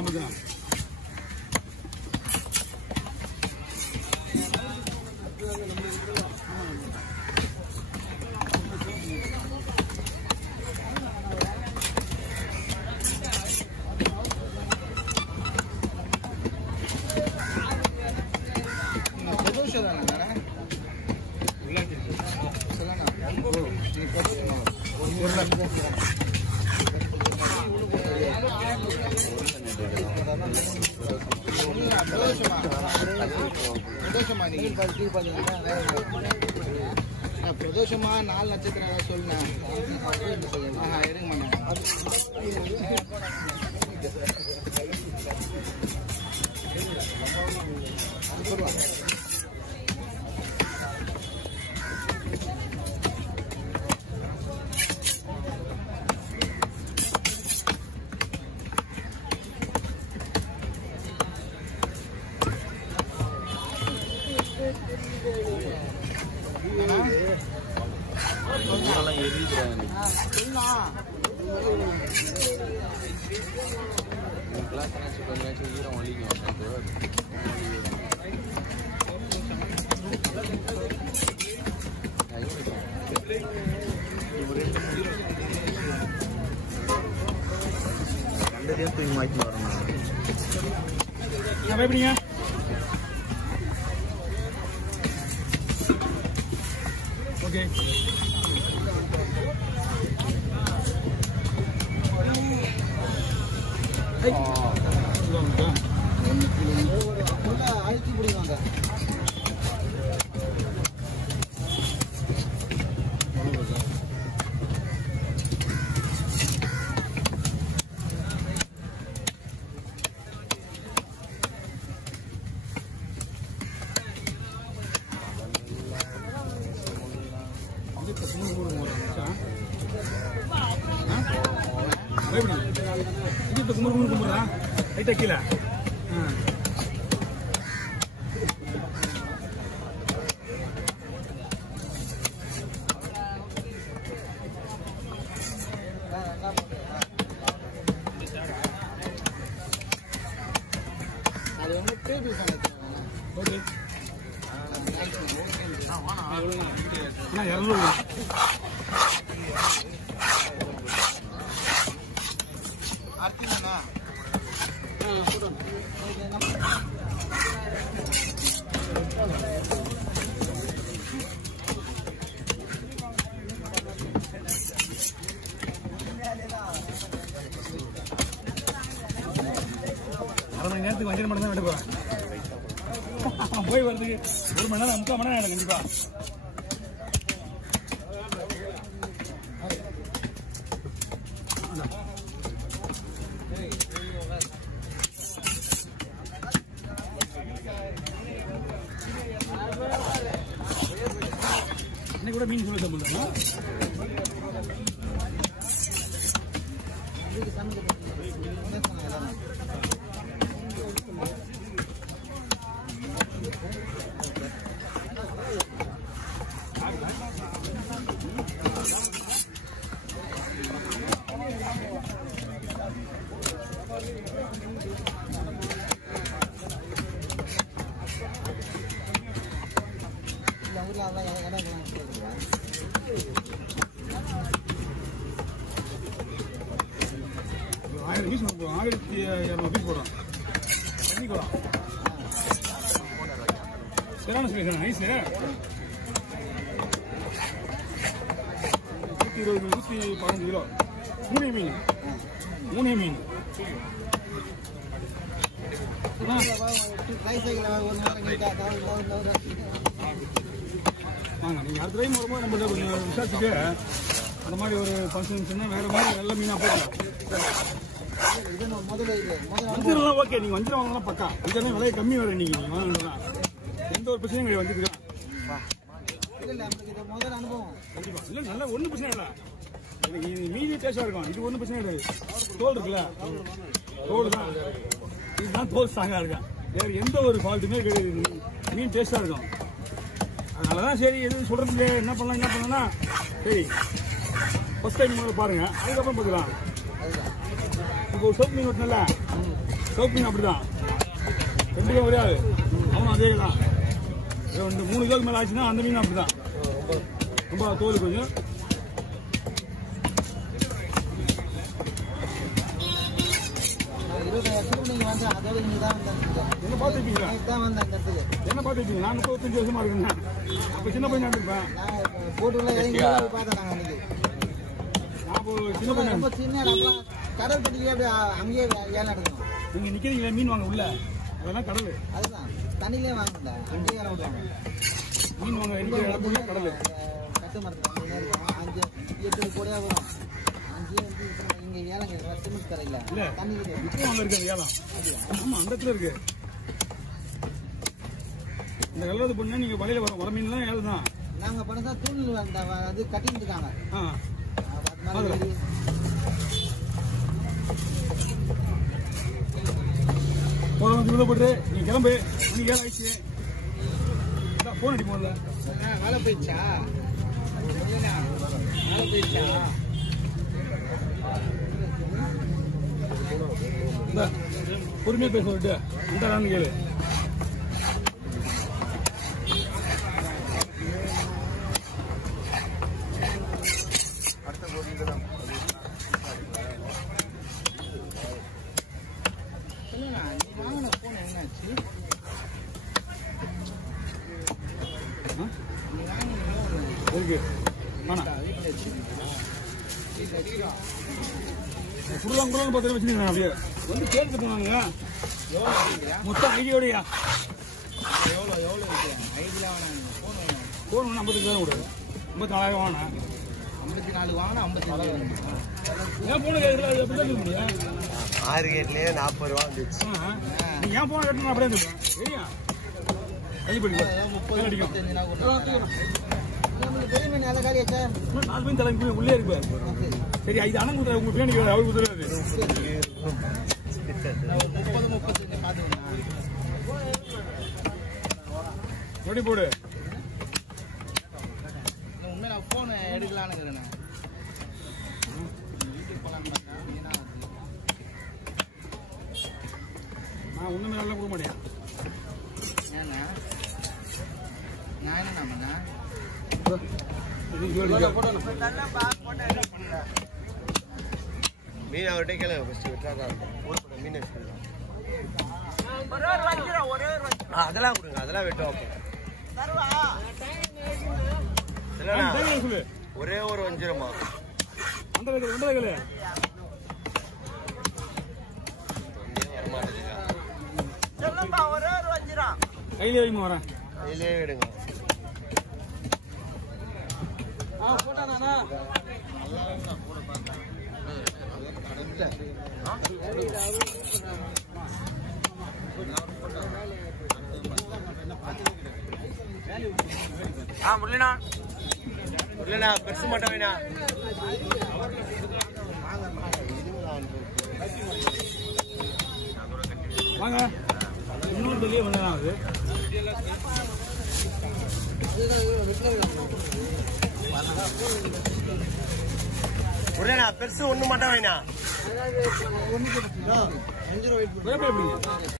கொடுத்து நமக்கு பிரதோஷமா 4 நட்சத்திரம் சொல்லுங்க எடுங்க பயப்படிங்க ஓகே அழைச்சி பிடிவாங்க கும்பிடுறா ரைட்டா கீழே அது வந்து டேபிள் ஓகே அண்ணா 200 ஆர்த்தினா அரை மணி நேரத்துக்கு 5 மணி நேரம் எடுப்பேன் போய் வரதுக்கு 1 மணி நேரம் 3/4 மணி நேரம் கண்டிப்பா இன்னைக்கு கூட மீன் சொல்லி சாப்பிடலாம் பீஸ் 1200 பீஸ் போடுறோம் தண்ணி கூட சரியான ஸ்பேஸ் நைஸ் 120 கிலோ 3 மீன் வாங்க நீங்கள் அடுத்த டைம் வரும்போது நம்ம கொஞ்சம் விசாரிச்சுட்டு அந்த மாதிரி ஒரு ஃபங்க்ஷன்ஸ்னா வேறு மாதிரி நல்ல மீனாக போடலாம் வஞ்சிரம்லாம் ஓகே நீங்கள் வஞ்சிரம் வாங்கலாம் பக்கா வஞ்சிரம் விலையை கம்மி வரும் இன்னைக்கு நீங்கள் வாங்கலாம் எந்த ஒரு பிரச்சனையும் கிடையாது வந்துருக்கலாம் கண்டிப்பாக இல்லை நல்லா ஒன்றும் பிரச்சனை இல்லை எனக்கு இது மீதி டேஸ்டாக இருக்கும் இது ஒன்றும் பிரச்சனை கிடையாது தோல் இருக்குல்ல தோல் தான் இதுதான் தோல் ஸ்ட்ராங்காக இருக்கும் வேறு எந்த ஒரு ஃபால்ட்டுமே கிடையாது மீன் டேஸ்ட்டாக இருக்கும் அதனால தான் சரி எதுவும் சொல்கிறதுக்கு என்ன பண்ணலாம் சரி ஃபர்ஸ்ட் டைம் பாருங்கள் அதுக்கப்புறம் பார்த்துக்கலாம் இப்போ ஒரு சோப்பு மீன் வெட்டினல சோப்பு மீன் அப்படிதான் 2 கிலோ ஒரே ஆளு அவனும் அதே தான் 3 கிலோக்கு மேலே ஆச்சுன்னா அந்த மீன் அப்படிதான் ரொம்ப தோல் கொஞ்சம் என்ன பார்த்துருப்பீங்களா என்ன பார்த்துருப்பீங்க நான் 35 வருஷமா இருக்கேன் அப்போ சின்ன பையன் இருப்பேன் கடல் பட்டியிலே அங்கேயே ஏலம் எடுக்கணும். நீங்க நிக்கிறீங்களா மீன் வாங்க உள்ள அதெல்லாம் கடல் அதுதான் தண்ணியிலே வாங்கல அங்கேயே ஏலம் விடுவாங்க மீன் வாங்க இருக்கிற இடத்துல கடல் கட்டு மரத்துல 5-8 கோடியா வரும் அங்கேயே வந்து இங்க ஏலம் சிமெண்ட் கரையில தண்ணியில இப்போ அங்க இருக்கு ஏலம் ஆமா அந்த இடத்துல இருக்கு இந்த கல்லறது பண்ணா நீங்க வலையில வர மீன்லாம் ஏலம் தான் நாங்க பண்ணதா தூள் அது கட்டிட்டு இருக்காங்க போட்டு நீ கிளம்பு நீ ஏன் ஆயிடுச்சு போன் அடி போடல வேலை போயிடுச்சா வேலை போயிடுச்சா பொறுமையா பேச விட்டு இந்த கேளு இருக்கு குருலாம் பார்த்து வச்சுருக்கேன் அப்படியே வந்து கேட்டுருக்காங்க மொத்தம் ஐடியோடையா எவ்வளோ ஐடியா ஃபோன் வேணும் 55,000 கொடுங்க 54,000 வாங்கினேன் 54 வாங்கினா 54,000 ஏன் போன கேட்கல முடியும் 6 கேட்லயே 40 ரூபா வந்துச்சு நீ ஏன் போன கேட்டு அப்படியே இருந்துருக்கேன் சரியா கைப்படி 30 அடிக்கும் பெரிய மீன் நல்ல காரியா சார் 4 மீன் தலைக்கு உள்ளே இருக்கு சரி இது அண்ணன் கொடுத்த உங்க பிரியாணி அவரு கொடுத்துருவாரு 30-35 பார்த்துக்கணும் எப்படி போடு உண்மை நான் போன் எடுக்கலான்னு இருக்கிறேன் நான் ஒண்ணுமே நல்லா கொடுக்க மாட்டேன் ஏன்னா நான் என்ன பண்ணேன் மீன் அவர்கிட்ட கேளுங்க ஃபர்ஸ்ட் விட்டுறாங்க மீன் அதெல்லாம் கொடுங்க அதெல்லாம் வெட்டுவோம் ஒரே ஒரு வஞ்சிரமா கையிலே வைமா வரேன் கையிலே எடுங்க முரளிண்ணா பெருசு மட்டும் வேணா வாங்க இன்னொரு வெளியே வந்தேன் அது முரளிண்ணா பெருசு ஒண்ணு மட்டும் வேணா ஒன்று